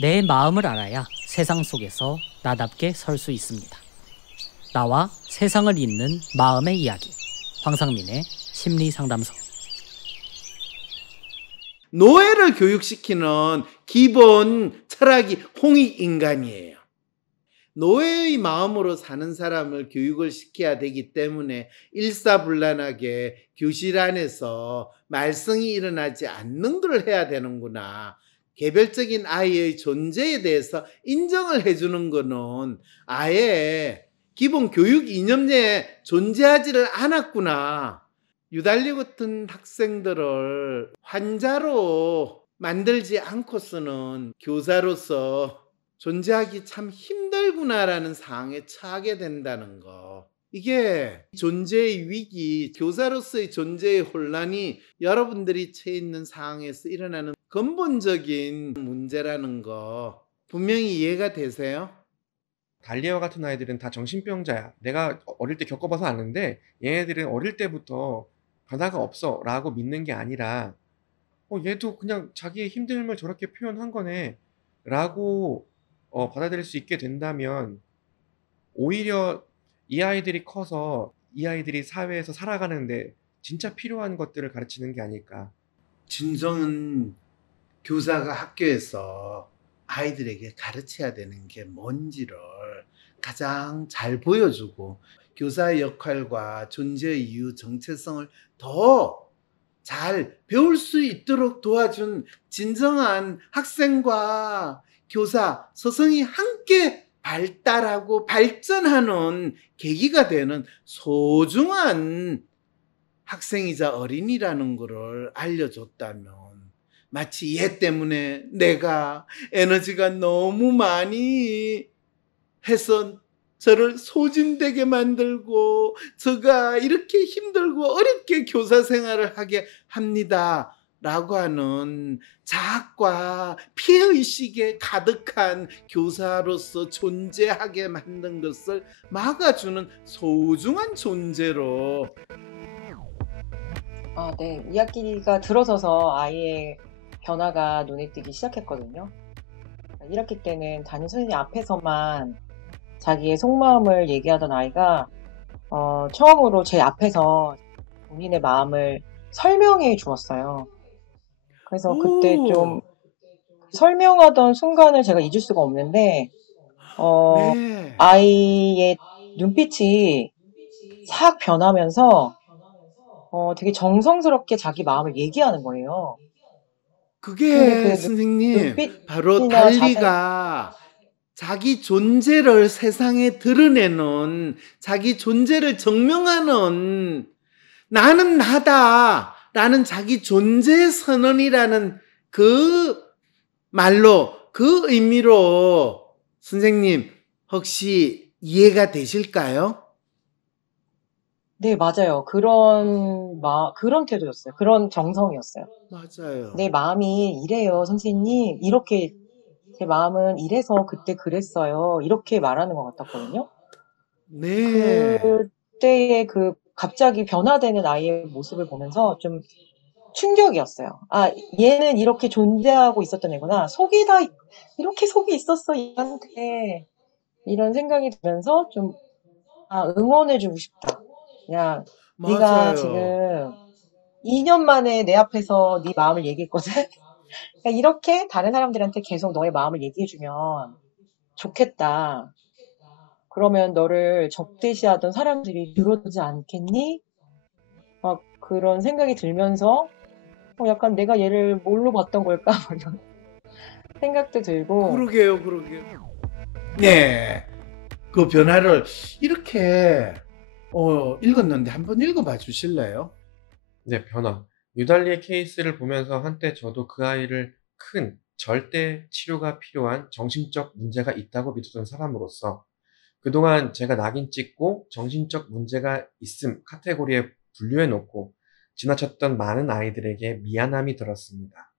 내 마음을 알아야 세상 속에서 나답게 설 수 있습니다. 나와 세상을 잇는 마음의 이야기. 황상민의 심리상담소. 노예를 교육시키는 기본 철학이 홍익인간이에요. 노예의 마음으로 사는 사람을 교육을 시켜야 되기 때문에 일사불란하게 교실 안에서 말썽이 일어나지 않는 걸 해야 되는구나. 개별적인 아이의 존재에 대해서 인정을 해주는 거는 아예 기본 교육 이념내에 존재하지를 않았구나. 유달리 같은 학생들을 환자로 만들지 않고서는 교사로서 존재하기 참 힘들구나라는 상황에 처하게 된다는 거. 이게 존재의 위기, 교사로서의 존재의 혼란이 여러분들이 처해 있는 상황에서 일어나는 근본적인 문제라는 거 분명히 이해가 되세요? 달리아와 같은 아이들은 다 정신병자야. 내가 어릴 때 겪어봐서 아는데 얘네들은 어릴 때부터 변화가 없어 라고 믿는 게 아니라 얘도 그냥 자기의 힘듦을 저렇게 표현한 거네 라고 받아들일 수 있게 된다면 오히려 이 아이들이 커서 이 아이들이 사회에서 살아가는데 진짜 필요한 것들을 가르치는 게 아닐까. 진정한 교사가 학교에서 아이들에게 가르쳐야 되는 게 뭔지를 가장 잘 보여주고 교사의 역할과 존재의 이유, 정체성을 더 잘 배울 수 있도록 도와준 진정한 학생과 교사, 스승이 함께 발달하고 발전하는 계기가 되는 소중한 학생이자 어린이라는 것을 알려줬다면 마치 얘 때문에 내가 에너지가 너무 많이 해서 저를 소진되게 만들고 저가 이렇게 힘들고 어렵게 교사 생활을 하게 합니다 라고 하는 자학과 피해의식에 가득한 교사로서 존재하게 만든 것을 막아주는 소중한 존재로. 네. 이야기가 들어서서 아이의 변화가 눈에 띄기 시작했거든요. 1학기 때는 담임 선생님 앞에서만 자기의 속마음을 얘기하던 아이가 처음으로 제 앞에서 본인의 마음을 설명해 주었어요. 그래서 그때 좀 설명하던 순간을 제가 잊을 수가 없는데 네. 아이의 눈빛이 싹 변하면서 되게 정성스럽게 자기 마음을 얘기하는 거예요. 근데 그게 선생님 바로 눈빛이나 달리가 자기 존재를 세상에 드러내는, 자기 존재를 증명하는, 나는 나다 라는 자기 존재 선언이라는 그 말로, 그 의미로 선생님 혹시 이해가 되실까요? 네, 맞아요. 그런 태도였어요. 그런 정성이었어요. 맞아요. 내 마음이 이래요, 선생님. 이렇게, 제 마음은 이래서 그때 그랬어요. 이렇게 말하는 것 같았거든요. 네. 그때의 갑자기 변화되는 아이의 모습을 보면서 좀 충격이었어요. 얘는 이렇게 존재하고 있었던 애구나. 이렇게 속이 있었어, 얘한테. 이런 생각이 들면서 좀, 응원해주고 싶다. 야, 네가 맞아요. 지금 2년 만에 내 앞에서 네 마음을 얘기했거든. 그러니까 이렇게 다른 사람들한테 계속 너의 마음을 얘기해주면 좋겠다. 그러면 너를 적대시하던 사람들이 줄어들지 않겠니? 막 그런 생각이 들면서 약간 내가 얘를 뭘로 봤던 걸까? 뭐 이런 생각도 들고. 그러게요. 네. 그 변화를 이렇게 읽었는데 한번 읽어봐 주실래요? 네, 변화. 유달리의 케이스를 보면서 한때 저도 그 아이를 큰 절대 치료가 필요한 정신적 문제가 있다고 믿었던 사람으로서 그동안 제가 낙인 찍고 정신적 문제가 있음 카테고리에 분류해 놓고 지나쳤던 많은 아이들에게 미안함이 들었습니다.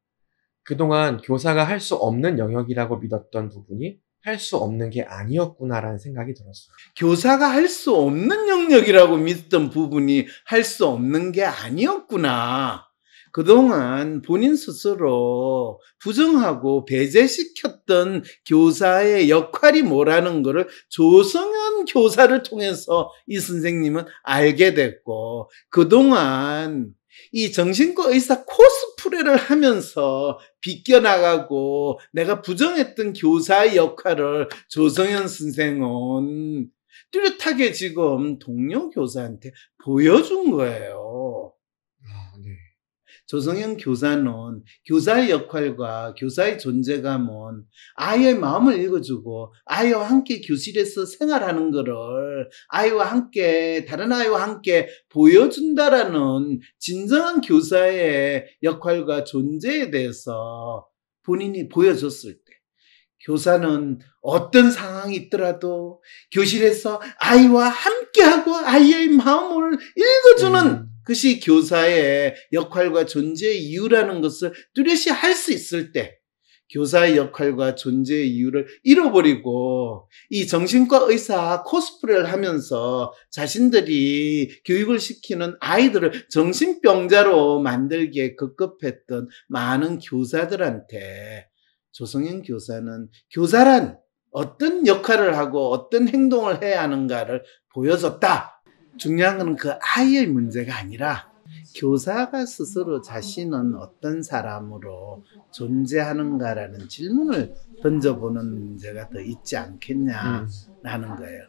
그동안 교사가 할 수 없는 영역이라고 믿었던 부분이 할 수 없는 게 아니었구나라는 생각이 들었어요. 교사가 할 수 없는 영역이라고 믿던 부분이 할 수 없는 게 아니었구나. 그동안 본인 스스로 부정하고 배제시켰던 교사의 역할이 뭐라는 거를 조성현 교사를 통해서 이 선생님은 알게 됐고, 그동안 이 정신과 의사 코스프레를 하면서 비껴나가고 내가 부정했던 교사의 역할을 조성현 선생은 뚜렷하게 지금 동료 교사한테 보여준 거예요. 네. 조성현 교사는 교사의 역할과 교사의 존재감은 아이의 마음을 읽어주고 아이와 함께 교실에서 생활하는 거를 아이와 함께, 다른 아이와 함께 보여준다라는 진정한 교사의 역할과 존재에 대해서 본인이 보여줬을 때, 교사는 어떤 상황이 있더라도 교실에서 아이와 함께하고 아이의 마음을 읽어주는 것이 교사의 역할과 존재의 이유라는 것을 뚜렷이 할 수 있을 때, 교사의 역할과 존재의 이유를 잃어버리고 이 정신과 의사 코스프레를 하면서 자신들이 교육을 시키는 아이들을 정신병자로 만들기에 급급했던 많은 교사들한테 조성현 교사는 교사란 어떤 역할을 하고 어떤 행동을 해야 하는가를 보여줬다. 중요한 것은 그 아이의 문제가 아니라 교사가 스스로 자신은 어떤 사람으로 존재하는가라는 질문을 던져보는 문제가 더 있지 않겠냐라는 거예요.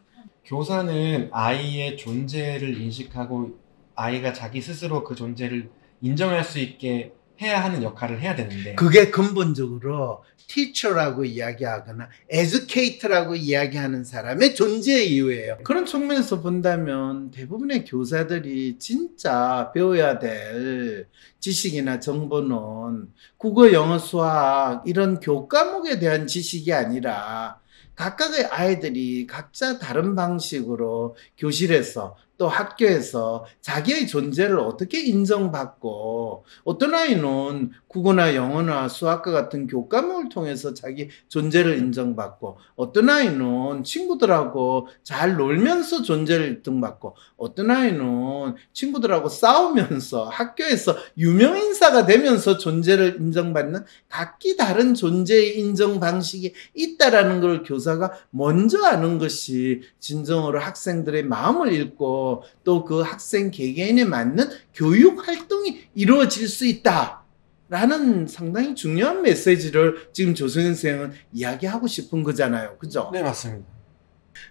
교사는 아이의 존재를 인식하고 아이가 자기 스스로 그 존재를 인정할 수 있게 해야 하는 역할을 해야 되는데, 그게 근본적으로 teacher라고 이야기하거나 educator라고 이야기하는 사람의 존재의 이유예요. 그런 측면에서 본다면 대부분의 교사들이 진짜 배워야 될 지식이나 정보는 국어, 영어, 수학 이런 교과목에 대한 지식이 아니라 각각의 아이들이 각자 다른 방식으로 교실에서 또 학교에서 자기의 존재를 어떻게 인정받고, 어떤 아이는 국어나 영어나 수학과 같은 교과목을 통해서 자기 존재를 인정받고, 어떤 아이는 친구들하고 잘 놀면서 존재를 인정받고, 어떤 아이는 친구들하고 싸우면서 학교에서 유명인사가 되면서 존재를 인정받는 각기 다른 존재의 인정 방식이 있다라는 걸 교사가 먼저 아는 것이 진정으로 학생들의 마음을 읽고 또 그 학생 개개인에 맞는 교육 활동이 이루어질 수 있다라는 상당히 중요한 메시지를 지금 조성현 선생은 이야기하고 싶은 거잖아요. 그죠? 네, 맞습니다.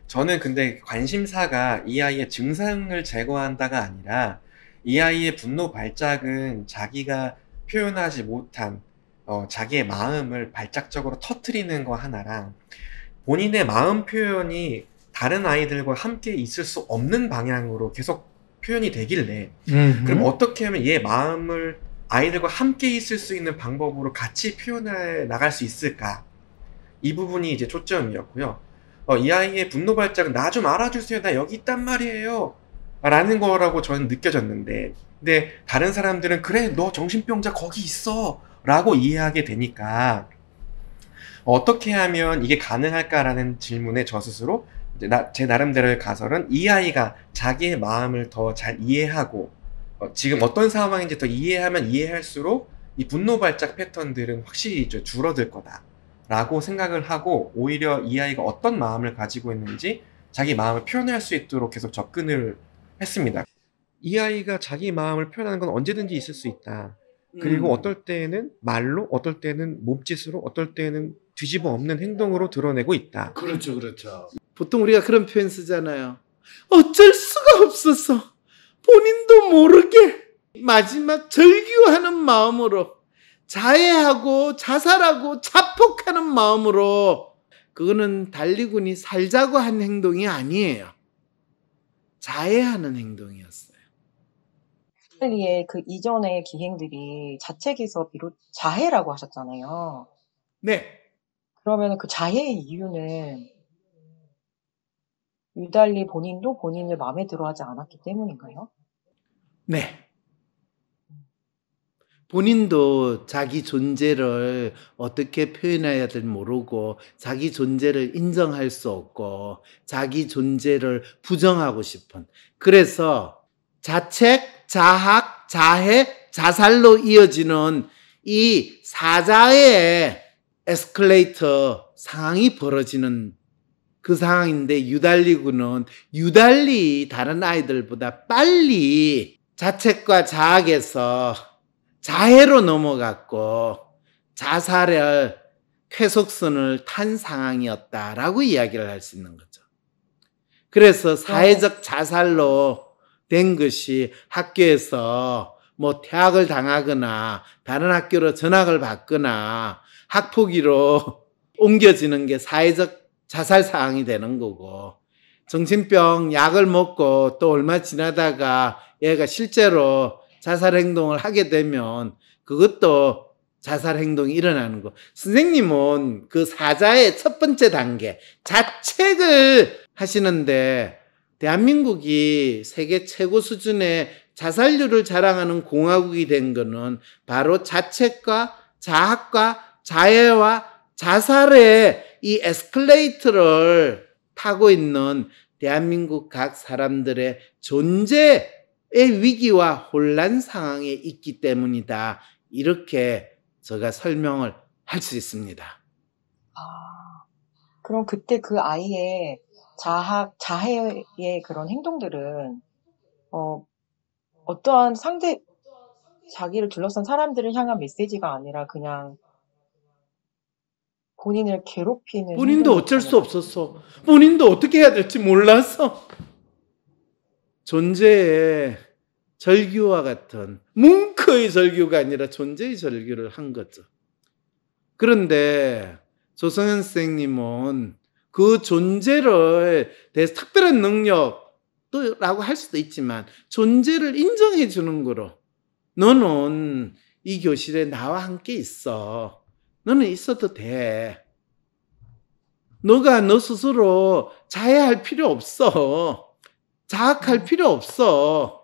저는 근데 관심사가 이 아이의 증상을 제거한다가 아니라 이 아이의 분노 발작은 자기가 표현하지 못한 자기의 마음을 발작적으로 터뜨리는 거 하나랑, 본인의 마음 표현이 다른 아이들과 함께 있을 수 없는 방향으로 계속 표현이 되길래, 그럼 어떻게 하면 얘 마음을 아이들과 함께 있을 수 있는 방법으로 같이 표현해 나갈 수 있을까? 이 부분이 이제 초점이었고요. 이 아이의 분노 발작은 나 좀 알아주세요. 나 여기 있단 말이에요. 라는 거라고 저는 느껴졌는데, 근데 다른 사람들은 그래, 너 정신병자 거기 있어. 라고 이해하게 되니까 어떻게 하면 이게 가능할까라는 질문에 저 스스로 제 나름대로의 가설은, 이 아이가 자기의 마음을 더 잘 이해하고 지금 어떤 상황인지 더 이해하면 이해할수록 이 분노 발작 패턴들은 확실히 줄어들 거다라고 생각을 하고, 오히려 이 아이가 어떤 마음을 가지고 있는지 자기 마음을 표현할 수 있도록 계속 접근을 했습니다. 이 아이가 자기 마음을 표현하는 건 언제든지 있을 수 있다. 그리고 어떨 때는 말로, 어떨 때는 몸짓으로, 어떨 때는 뒤집어 엎는 행동으로 드러내고 있다. 그렇죠, 그렇죠. 보통 우리가 그런 표현 쓰잖아요. 어쩔 수가 없어서 본인도 모르게 마지막 절규하는 마음으로, 자해하고 자살하고 자폭하는 마음으로. 그거는 달리군이 살자고 한 행동이 아니에요. 자해하는 행동이었어요. 유달리의 그 이전의 기행들이 자책에서 비롯 자해라고 하셨잖아요. 네. 그러면 그 자해의 이유는 유달리 본인도 본인을 마음에 들어하지 않았기 때문인가요? 네. 본인도 자기 존재를 어떻게 표현해야 될지 모르고 자기 존재를 인정할 수 없고 자기 존재를 부정하고 싶은, 그래서 자책, 자학, 자해, 자살로 이어지는 이 사자의 에스컬레이터 상황이 벌어지는 그 상황인데, 유달리 유달리 다른 아이들보다 빨리 자책과 자학에서 자해로 넘어갔고 자살을 쾌속선을 탄 상황이었다라고 이야기를 할 수 있는 거죠. 그래서 사회적 자살로 된 것이 학교에서 뭐 퇴학을 당하거나 다른 학교로 전학을 받거나 학폭위로 옮겨지는 게 사회적 자살 상황이 되는 거고, 정신병 약을 먹고 또 얼마 지나다가 얘가 실제로 자살 행동을 하게 되면 그것도 자살 행동이 일어나는 거. 선생님은 그 사자의 첫 번째 단계, 자책을 하시는데, 대한민국이 세계 최고 수준의 자살률을 자랑하는 공화국이 된 거는 바로 자책과 자학과 자해와 자살의 이 에스컬레이터를 타고 있는 대한민국 각 사람들의 존재의 위기와 혼란 상황에 있기 때문이다. 이렇게 제가 설명을 할 수 있습니다. 그럼 그때 그 아이의 자해의 그런 행동들은 어떠한 자기를 둘러싼 사람들을 향한 메시지가 아니라 그냥 본인을 괴롭히는 본인도 어쩔 수 없었어. 본인도 어떻게 해야 될지 몰랐어. 존재의 절규와 같은, 뭉크의 절규가 아니라 존재의 절규를 한 거죠. 그런데 조성현 선생님은 그 존재를 대해서 특별한 능력이라고 할 수도 있지만 존재를 인정해 주는 거로, 너는 이 교실에 나와 함께 있어. 너는 있어도 돼. 너가 너 스스로 자해할 필요 없어. 자학할 필요 없어.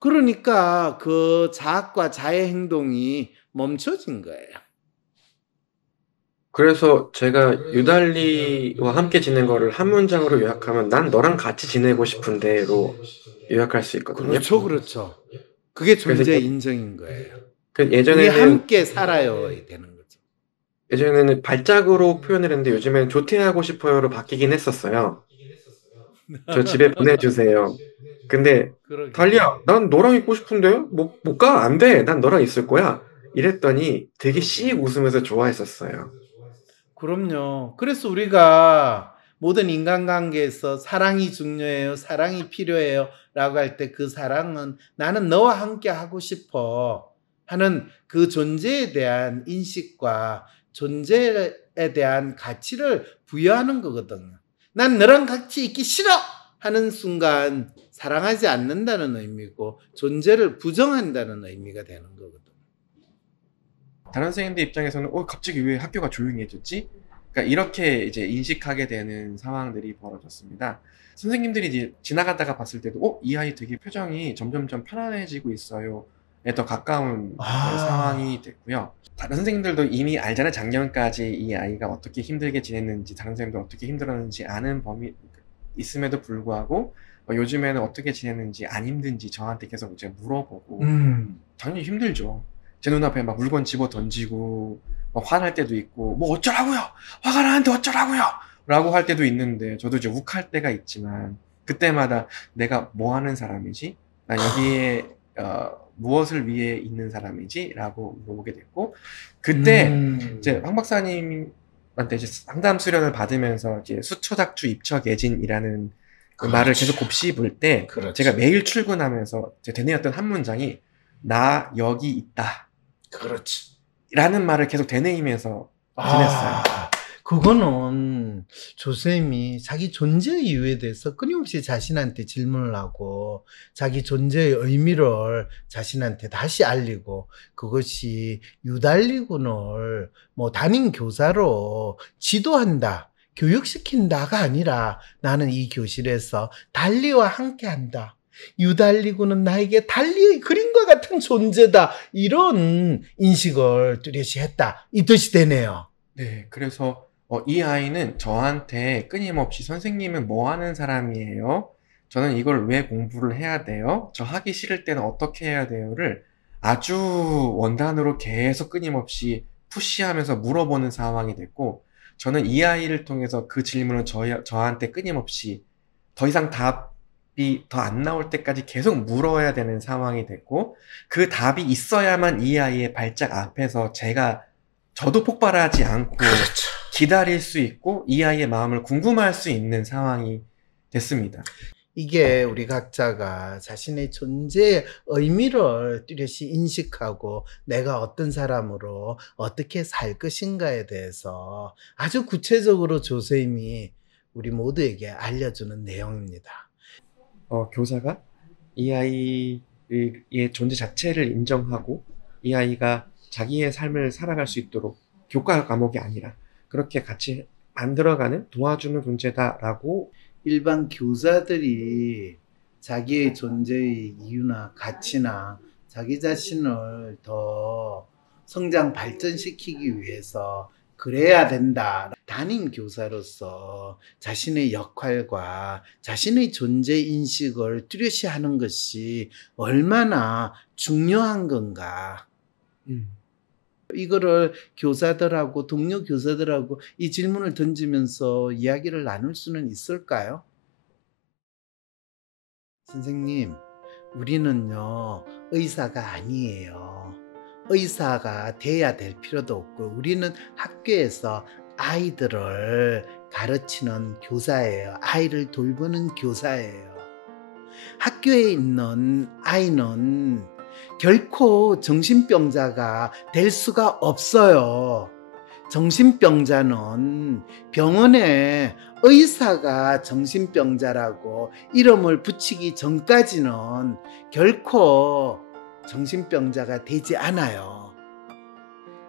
그러니까 그 자학과 자해 행동이 멈춰진 거예요. 그래서 제가 유달리와 함께 지낸 거를 한 문장으로 요약하면 난 너랑 같이 지내고 싶은데로 요약할 수 있거든요. 그렇죠. 그게 존재 그래서 인정인 거예요. 그 우리 예전에는 함께 살아야 되는 거죠. 예전에는 발작으로 표현을 했는데 요즘엔 조퇴하고 싶어요로 바뀌긴 했었어요. 저 집에 보내주세요. 근데 그러게. 달리야, 난 너랑 있고 싶은데 못 가? 안 돼. 난 너랑 있을 거야. 이랬더니 되게 씩 웃으면서 좋아했었어요. 그럼요. 그래서 우리가 모든 인간관계에서 사랑이 중요해요, 사랑이 필요해요 라고 할 때 그 사랑은 나는 너와 함께 하고 싶어 하는 그 존재에 대한 인식과 존재에 대한 가치를 부여하는 거거든요. 난 너랑 같이 있기 싫어 하는 순간 사랑하지 않는다는 의미고 존재를 부정한다는 의미가 되는 거거든요. 다른 선생님들 입장에서는 갑자기 왜 학교가 조용해졌지? 그러니까 이렇게 이제 인식하게 되는 상황들이 벌어졌습니다. 선생님들이 이제 지나가다가 봤을 때도 이 아이 되게 표정이 점점점 편안해지고 있어요. 더 가까운 상황이 됐고요. 다른 선생님들도 이미 알잖아요. 작년까지 이 아이가 어떻게 힘들게 지냈는지, 다른 선생님들 어떻게 힘들었는지 아는 범위 있음에도 불구하고 요즘에는 어떻게 지냈는지, 안 힘든지 저한테 계속 이제 물어보고 당연히 힘들죠. 제 눈앞에 막 물건 집어 던지고 막 화날 때도 있고, 뭐 어쩌라고요? 화가 나는데 어쩌라고요? 라고 할 때도 있는데, 저도 이제 욱할 때가 있지만 그때마다 내가 뭐 하는 사람이지? 난 여기에 무엇을 위해 있는 사람이지? 라고 물어보게 됐고, 그때 이제 황 박사님한테 이제 상담 수련을 받으면서 이제 수처작투 입처개진이라는 그 말을 계속 곱씹을 때, 제가 매일 출근하면서 제 되뇌었던 한 문장이 나 여기 있다. 그렇지. 라는 말을 계속 되뇌이면서 지냈어요. 그거는 조쌤이 자기 존재 이유에 대해서 끊임없이 자신한테 질문을 하고 자기 존재의 의미를 자신한테 다시 알리고, 그것이 유달리군을 뭐 담임 교사로 지도한다, 교육시킨다가 아니라 나는 이 교실에서 달리와 함께한다. 유달리군은 나에게 달리의 그림과 같은 존재다. 이런 인식을 뚜렷이 했다. 이 뜻이 되네요. 네, 그래서 이 아이는 저한테 끊임없이 선생님은 뭐 하는 사람이에요? 저는 이걸 왜 공부를 해야 돼요? 저 하기 싫을 때는 어떻게 해야 돼요?를 아주 원단으로 계속 끊임없이 푸시하면서 물어보는 상황이 됐고, 저는 이 아이를 통해서 그 질문을 저한테 끊임없이 더 이상 답이 더 안 나올 때까지 계속 물어야 되는 상황이 됐고, 그 답이 있어야만 이 아이의 발작 앞에서 저도 폭발하지 않고 그렇죠. 기다릴 수 있고 이 아이의 마음을 궁금할 수 있는 상황이 됐습니다. 이게 우리 각자가 자신의 존재의 의미를 뚜렷이 인식하고 내가 어떤 사람으로 어떻게 살 것인가에 대해서 아주 구체적으로 조세임이 우리 모두에게 알려주는 내용입니다. 교사가 이 아이의 존재 자체를 인정하고 이 아이가 자기의 삶을 살아갈 수 있도록 교과 과목이 아니라 그렇게 같이 만들어가는 도와주는 존재다라고. 일반 교사들이 자기의 존재의 이유나 가치나 자기 자신을 더 성장 발전시키기 위해서 그래야 된다. 담임 교사로서 자신의 역할과 자신의 존재 인식을 뚜렷이 하는 것이 얼마나 중요한 건가. 이거를 교사들하고 동료 교사들하고 이 질문을 던지면서 이야기를 나눌 수는 있을까요? 선생님, 우리는요 의사가 아니에요. 의사가 돼야 될 필요도 없고 우리는 학교에서 아이들을 가르치는 교사예요. 아이를 돌보는 교사예요. 학교에 있는 아이는 결코 정신병자가 될 수가 없어요. 정신병자는 병원에 의사가 정신병자라고 이름을 붙이기 전까지는 결코 정신병자가 되지 않아요.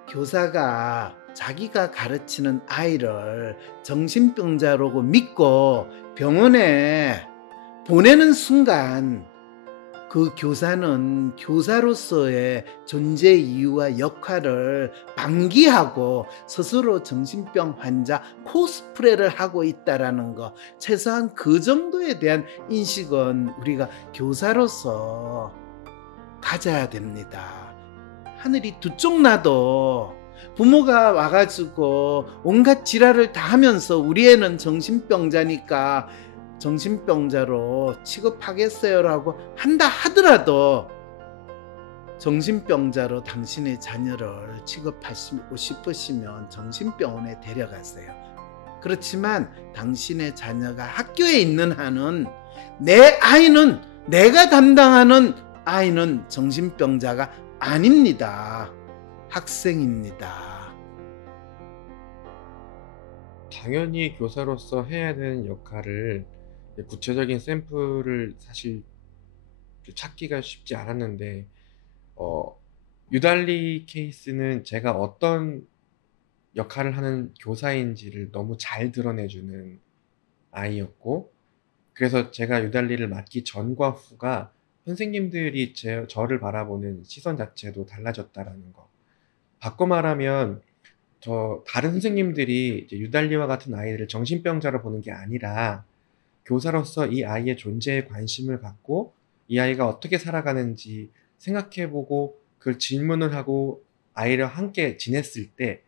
교사가 자기가 가르치는 아이를 정신병자라고 믿고 병원에 보내는 순간 그 교사는 교사로서의 존재 이유와 역할을 방기하고 스스로 정신병 환자 코스프레를 하고 있다라는 거, 최소한 그 정도에 대한 인식은 우리가 교사로서 가져야 됩니다. 하늘이 두 쪽 나도 부모가 와가지고 온갖 지랄을 다 하면서 우리 애는 정신병자니까 정신병자로 취급하겠어요라고 한다 하더라도 정신병자로 당신의 자녀를 취급하시고 싶으시면 정신병원에 데려가세요. 그렇지만 당신의 자녀가 학교에 있는 한은 내 아이는, 내가 담당하는 아이는 정신병자가 아닙니다. 학생입니다. 당연히 교사로서 해야 되는 역할을, 구체적인 샘플을 사실 찾기가 쉽지 않았는데, 유달리 케이스는 제가 어떤 역할을 하는 교사인지를 너무 잘 드러내주는 아이였고, 그래서 제가 유달리를 맡기 전과 후가 선생님들이 저를 바라보는 시선 자체도 달라졌다라는 거. 바꿔 말하면 다른 선생님들이 이제 유달리와 같은 아이들을 정신병자로 보는 게 아니라 교사로서 이 아이의 존재에 관심을 갖고 이 아이가 어떻게 살아가는지 생각해보고 그걸 질문을 하고 아이랑 함께 지냈을 때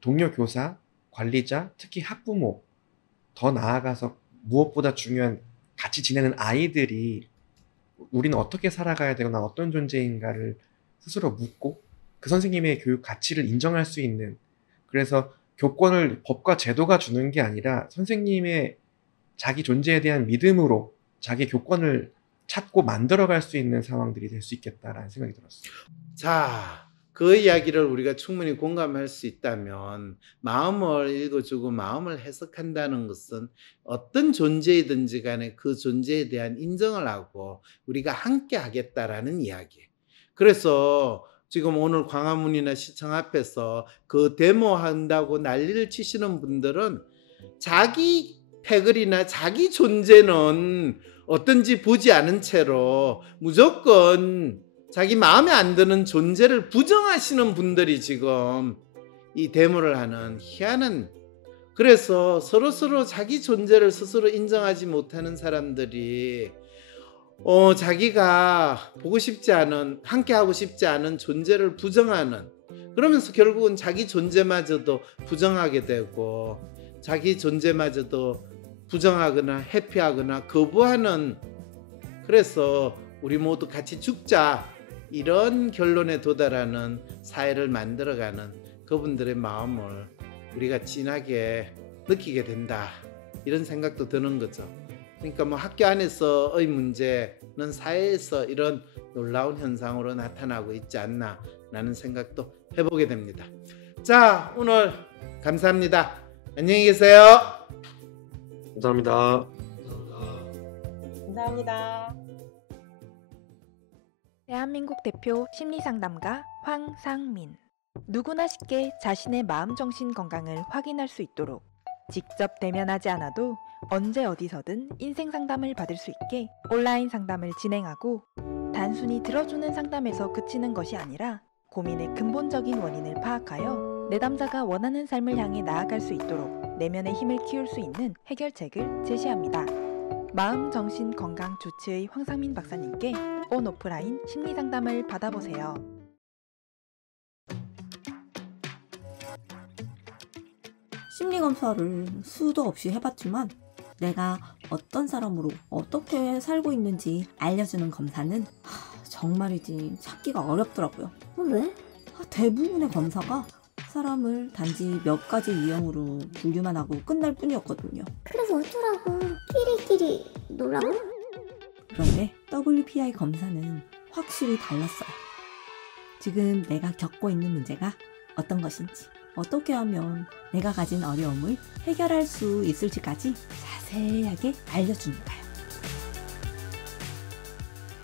동료 교사, 관리자, 특히 학부모, 더 나아가서 무엇보다 중요한 같이 지내는 아이들이 우리는 어떻게 살아가야 되거나 어떤 존재인가를 스스로 묻고 그 선생님의 교육 가치를 인정할 수 있는, 그래서 교권을 법과 제도가 주는 게 아니라 선생님의 자기 존재에 대한 믿음으로 자기 교권을 찾고 만들어갈 수 있는 상황들이 될 수 있겠다라는 생각이 들었어요. 자, 그 이야기를 우리가 충분히 공감할 수 있다면 마음을 읽어주고 마음을 해석한다는 것은 어떤 존재이든지 간에 그 존재에 대한 인정을 하고 우리가 함께 하겠다라는 이야기. 그래서 지금 오늘 광화문이나 시청 앞에서 그 데모한다고 난리를 치시는 분들은 자기 패거리나 자기 존재는 어떤지 보지 않은 채로 무조건 자기 마음에 안 드는 존재를 부정하시는 분들이 지금 이 데모를 하는 희한한 그래서 서로서로 자기 존재를 스스로 인정하지 못하는 사람들이 자기가 보고 싶지 않은, 함께 하고 싶지 않은 존재를 부정하는, 그러면서 결국은 자기 존재마저도 부정하게 되고 자기 존재마저도 부정하거나 회피하거나 거부하는, 그래서 우리 모두 같이 죽자 이런 결론에 도달하는 사회를 만들어가는 그분들의 마음을 우리가 진하게 느끼게 된다, 이런 생각도 드는 거죠. 그러니까 뭐 학교 안에서의 문제는 사회에서 이런 놀라운 현상으로 나타나고 있지 않나 라는 생각도 해보게 됩니다. 자, 오늘 감사합니다. 안녕히 계세요. 감사합니다. 감사합니다. 대한민국 대표 심리상담가 황상민. 누구나 쉽게 자신의 마음 정신 건강을 확인할 수 있도록 직접 대면하지 않아도 언제 어디서든 인생 상담을 받을 수 있게 온라인 상담을 진행하고, 단순히 들어주는 상담에서 그치는 것이 아니라 고민의 근본적인 원인을 파악하여 내담자가 원하는 삶을 향해 나아갈 수 있도록 내면의 힘을 키울 수 있는 해결책을 제시합니다. 마음 정신 건강 주치의 황상민 박사님께 온 오프라인 심리 상담을 받아보세요. 심리검사를 수도 없이 해봤지만 내가 어떤 사람으로 어떻게 살고 있는지 알려주는 검사는 정말이지 찾기가 어렵더라고요. 왜? 대부분의 검사가 사람을 단지 몇 가지 유형으로 분류만 하고 끝날 뿐이었거든요. 그래서 어쩌라고 끼리끼리 놀라고? 그런데 WPI 검사는 확실히 달랐어요. 지금 내가 겪고 있는 문제가 어떤 것인지, 어떻게 하면 내가 가진 어려움을 해결할 수 있을지까지 자세하게 알려주니까요.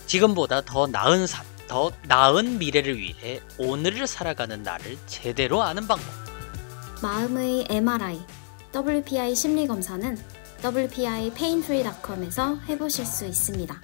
지금보다 더 나은 삶, 더 나은 미래를 위해 오늘을 살아가는 나를 제대로 아는 방법. 마음의 MRI, WPI 심리검사는 WPI painfree.com에서 해보실 수 있습니다.